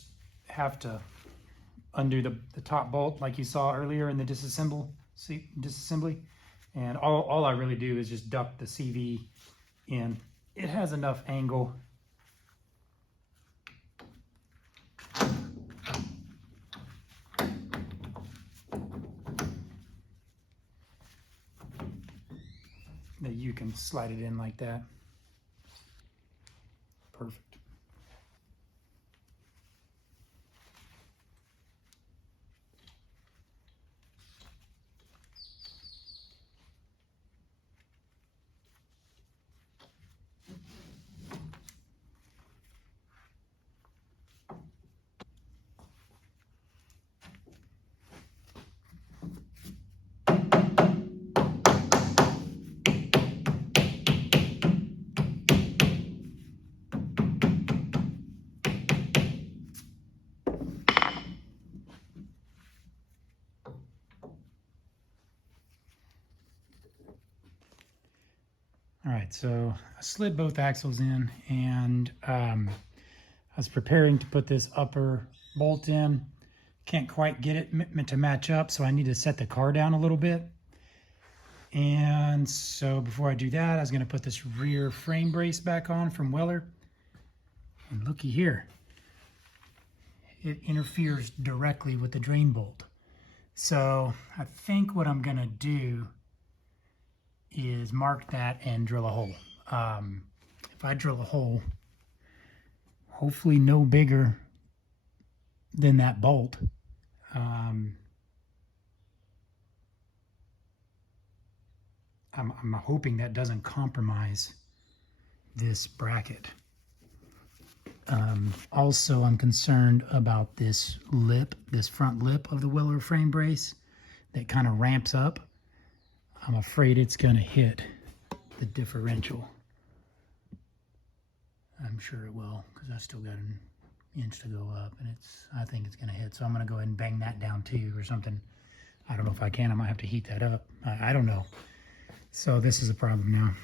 have to undo the top bolt like you saw earlier in the disassembly. And all I really do is just duct the CV in. It has enough angle that you can slide it in like that. Perfect. All right, so I slid both axles in, and I was preparing to put this upper bolt in. Can't quite get it to match up, so I need to set the car down a little bit. And so before I do that, I was going to put this rear frame brace back on from Weller. And looky here, it interferes directly with the drain bolt. So I think what I'm going to do is mark that and drill a hole. If I drill a hole, hopefully no bigger than that bolt, I'm hoping that doesn't compromise this bracket. Also, I'm concerned about this lip, this front lip of the Weller frame brace that kind of ramps up. I'm afraid it's going to hit the differential. I'm sure it will, because I still got an inch to go up, and I think it's going to hit. So I'm going to go ahead and bang that down too, or something. I don't know if I can. I might have to heat that up. I don't know. So this is a problem now.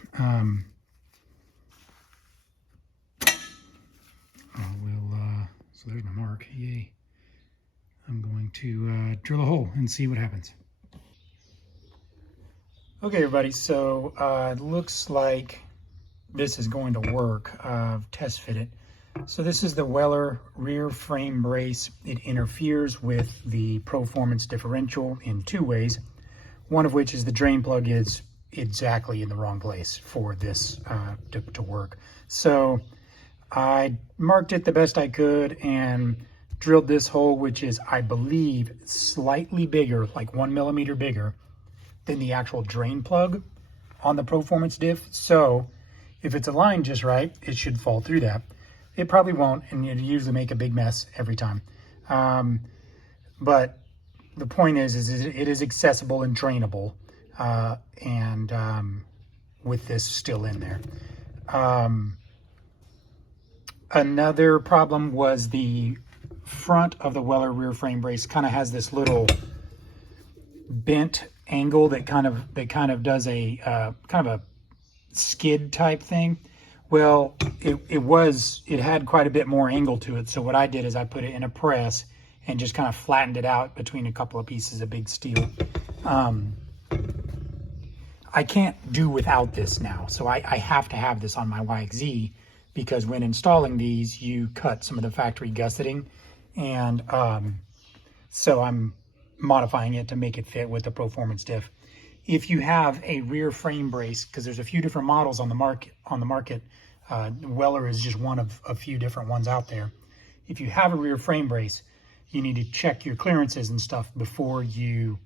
So there's my mark. Yay. I'm going to drill a hole and see what happens. Okay, everybody, so it looks like this is going to work. Test fit it. So this is the Weller rear frame brace. It interferes with the Proformance differential in two ways, one of which is the drain plug is exactly in the wrong place for this to work. So I marked it the best I could and drilled this hole, which is, I believe, slightly bigger, like 1 millimeter bigger than the actual drain plug on the Proformance diff. So if it's aligned just right, it should fall through that. It probably won't, and it usually make a big mess every time. But the point is it is accessible and trainable, and with this still in there. Another problem was the front of the Weller rear frame brace kind of has this little bent angle that kind of does a kind of a skid type thing. Well, it had quite a bit more angle to it. So what I did is I put it in a press and just kind of flattened it out between a couple of pieces of big steel. I can't do without this now. So I have to have this on my YXZ, because when installing these, you cut some of the factory gusseting. And so I'm modifying it to make it fit with the Proformance diff. If you have a rear frame brace, because there's a few different models on the market, Weller is just one of a few different ones out there. If you have a rear frame brace, you need to check your clearances and stuff before you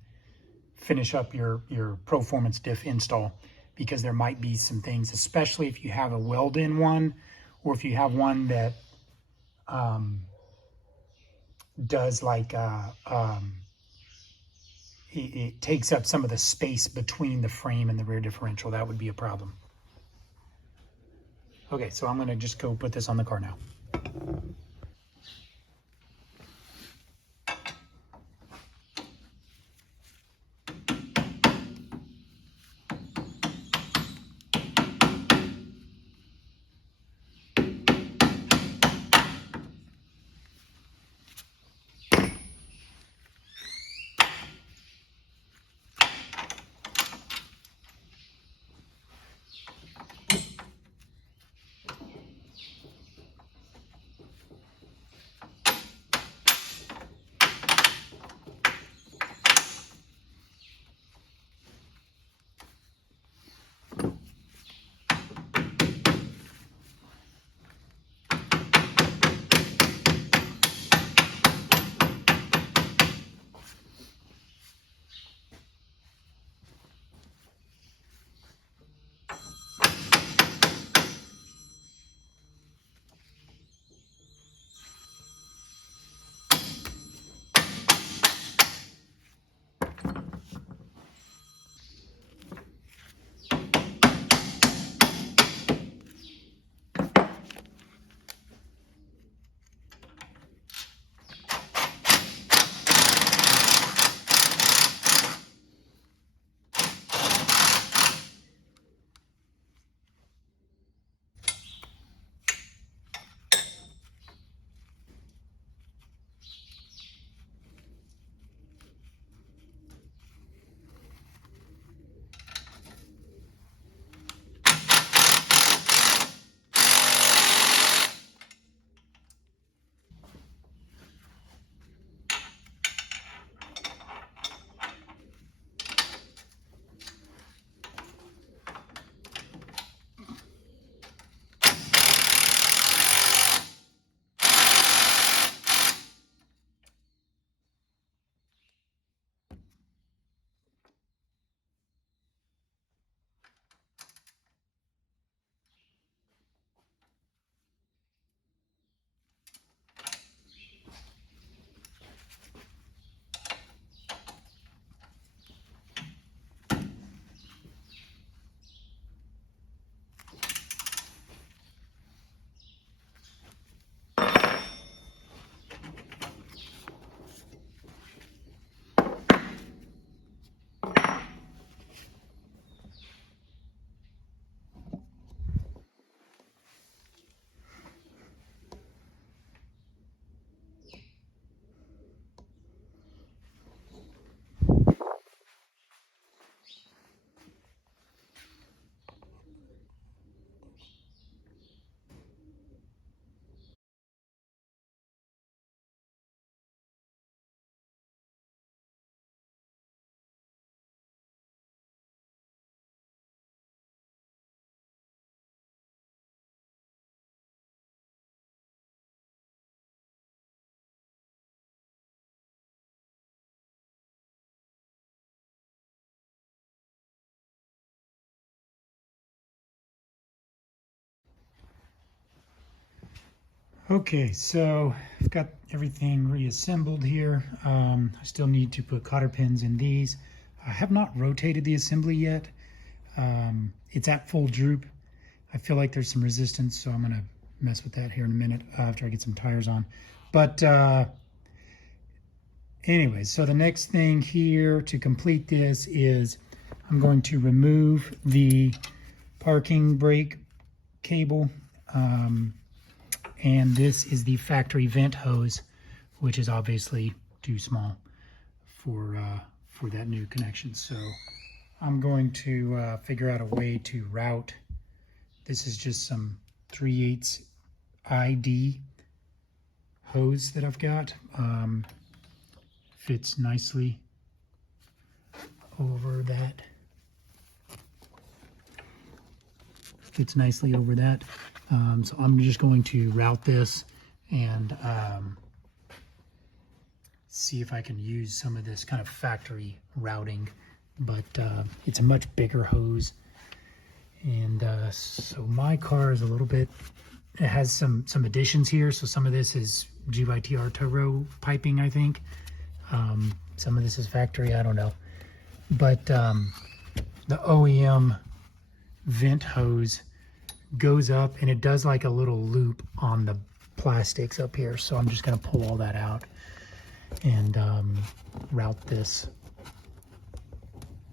finish up your Proformance diff install, because there might be some things, especially if you have a weld-in one, or if you have one that does like it takes up some of the space between the frame and the rear differential. That would be a problem. Okay, so I'm gonna just go put this on the car now. Okay, so I've got everything reassembled here. I still need to put cotter pins in these. I have not rotated the assembly yet. It's at full droop. I feel like there's some resistance, so I'm gonna mess with that here in a minute after I get some tires on. But anyway, so the next thing here to complete this is I'm going to remove the parking brake cable. And this is the factory vent hose, which is obviously too small for that new connection. So I'm going to figure out a way to route. This is just some 3/8 ID hose that I've got. Fits nicely over that. Fits nicely over that. So I'm just going to route this and see if I can use some of this kind of factory routing, but it's a much bigger hose. And so my car is a little bit, it has some additions here. So some of this is GYTR Toro piping, I think. Some of this is factory, I don't know. But the OEM vent hose goes up and it does like a little loop on the plastics up here. So I'm just going to pull all that out and route this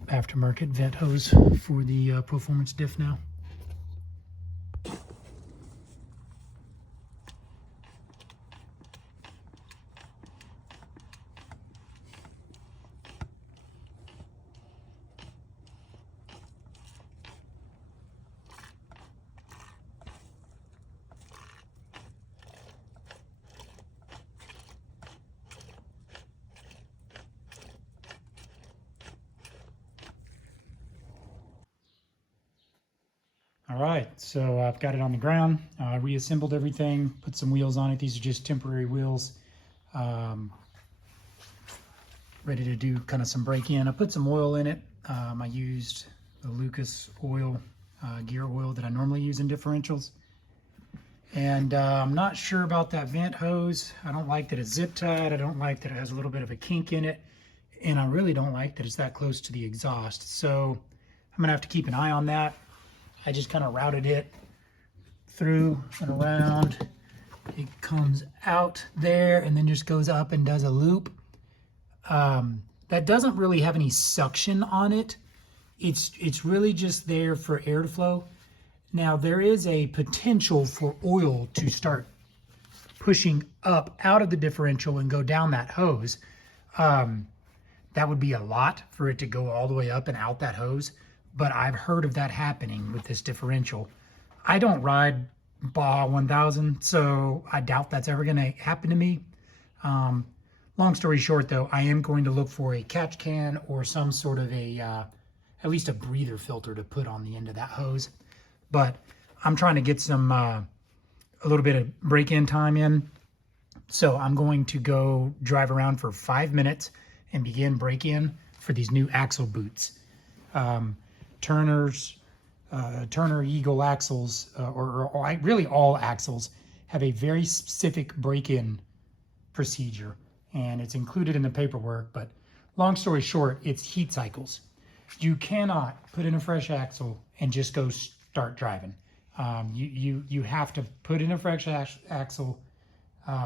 aftermarket vent hose for the Proformance diff now. All right, so I've got it on the ground, reassembled everything, put some wheels on it. These are just temporary wheels. Ready to do kind of some break-in. I put some oil in it. I used the Lucas oil, gear oil that I normally use in differentials. And I'm not sure about that vent hose. I don't like that it's zip tied. I don't like that it has a little bit of a kink in it. And I really don't like that it's that close to the exhaust. So I'm gonna have to keep an eye on that. I just kind of routed it through and around. It comes out there and then just goes up and does a loop. That doesn't really have any suction on it. It's really just there for airflow. Now there is a potential for oil to start pushing up out of the differential and go down that hose. That would be a lot for it to go all the way up and out that hose. But I've heard of that happening with this differential. I don't ride Baja 1000, so I doubt that's ever gonna happen to me. Long story short though, I am going to look for a catch can or some sort of a, at least a breather filter to put on the end of that hose. But I'm trying to get some, a little bit of break-in time in. So I'm going to go drive around for 5 minutes and begin break-in for these new axle boots. Turner Eagle axles, or really all axles, have a very specific break-in procedure, and it's included in the paperwork. But long story short, it's heat cycles. You cannot put in a fresh axle and just go start driving. You have to put in a fresh axle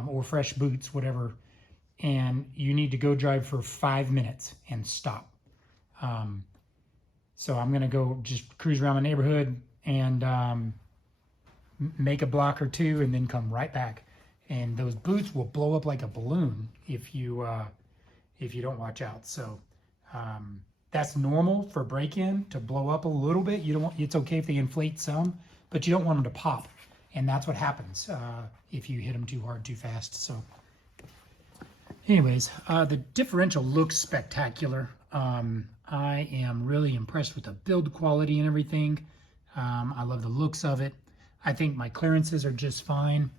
or fresh boots, whatever, and you need to go drive for 5 minutes and stop. So I'm gonna go just cruise around my neighborhood and make a block or two and then come right back. And those boots will blow up like a balloon if you don't watch out. So that's normal for break-in to blow up a little bit. You don't want, it's okay if they inflate some, but you don't want them to pop. And that's what happens if you hit them too hard, too fast. So anyways, the differential looks spectacular. I am really impressed with the build quality and everything. I love the looks of it. I think my clearances are just fine.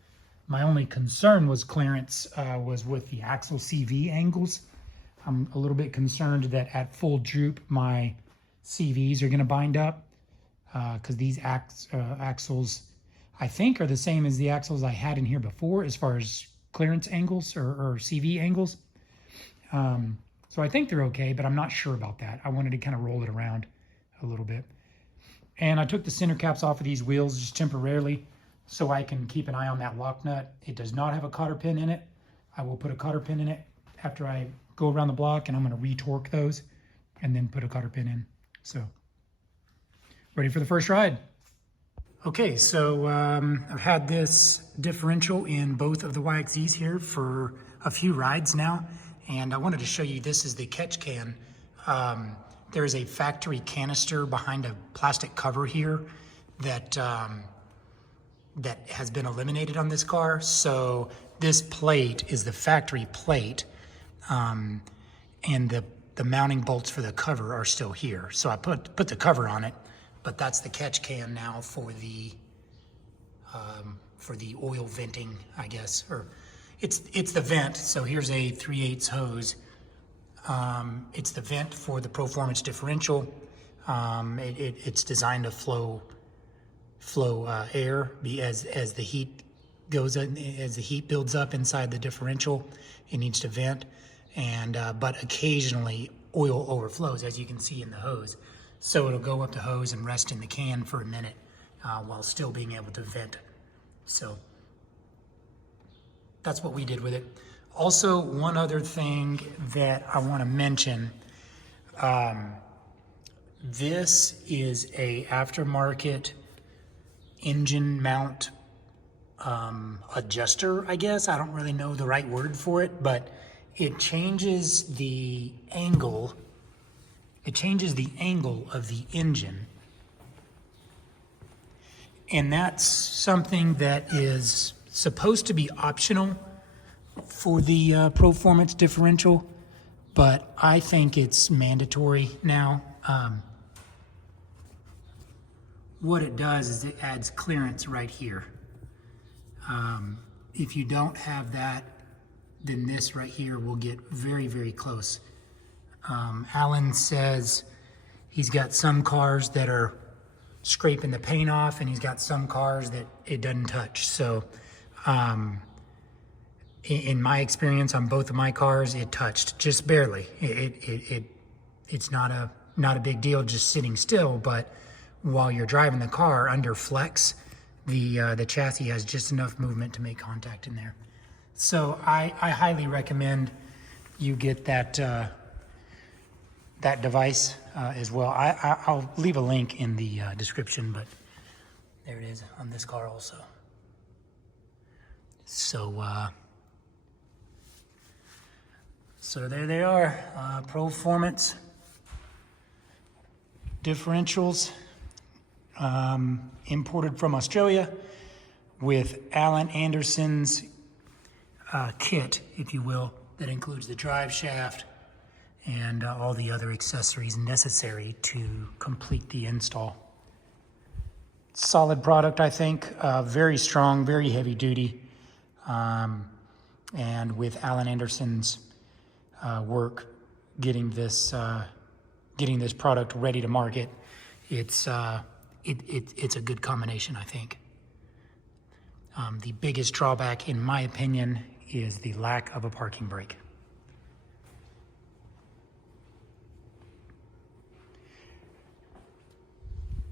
My only concern was clearance was with the axle CV angles. I'm a little bit concerned that at full droop, my CVs are gonna bind up because these axles, I think are the same as the axles I had in here before as far as clearance angles or CV angles. So I think they're okay, but I'm not sure about that. I wanted to kind of roll it around a little bit. And I took the center caps off of these wheels just temporarily so I can keep an eye on that lock nut. It does not have a cotter pin in it. I will put a cotter pin in it after I go around the block, and I'm going to retorque those and then put a cotter pin in. So ready for the first ride. Okay, so I've had this differential in both of the YXZs here for a few rides now, and I wanted to show you this is the catch can. There's a factory canister behind a plastic cover here that that has been eliminated on this car. So this plate is the factory plate, and the mounting bolts for the cover are still here. So I put the cover on it, but that's the catch can now for the oil venting, I guess, or it's the vent. So here's a 3/8 hose. It's the vent for the Proformance differential. It's designed to flow air as the heat goes in, as the heat builds up inside the differential. It needs to vent, and but occasionally oil overflows, as you can see in the hose. So it'll go up the hose and rest in the can for a minute while still being able to vent. So that's what we did with it. Also, one other thing that I want to mention, this is a aftermarket engine mount adjuster, I guess. I don't really know the right word for it, but it changes the angle. It changes the angle of the engine. And that's something that is supposed to be optional for the Proformance differential, but I think it's mandatory now. What it does is it adds clearance right here. If you don't have that, then this right here will get very, very close. Alan says he's got some cars that are scraping the paint off, and he's got some cars that it doesn't touch. So in my experience on both of my cars, it touched just barely. It's not a big deal just sitting still, but while you're driving the car under flex, the chassis has just enough movement to make contact in there. So I highly recommend you get that that device as well. I'll leave a link in the description, but there it is on this car also. So there they are, Proformance differentials, imported from Australia with Alan Anderson's kit, if you will, that includes the drive shaft and all the other accessories necessary to complete the install. Solid product, I think, very strong, very heavy duty, and with Alan Anderson's work getting this product ready to market, it's a good combination, I think. The biggest drawback, in my opinion, is the lack of a parking brake.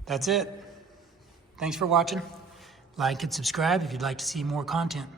That's it. Thanks for watching. Like and subscribe if you'd like to see more content.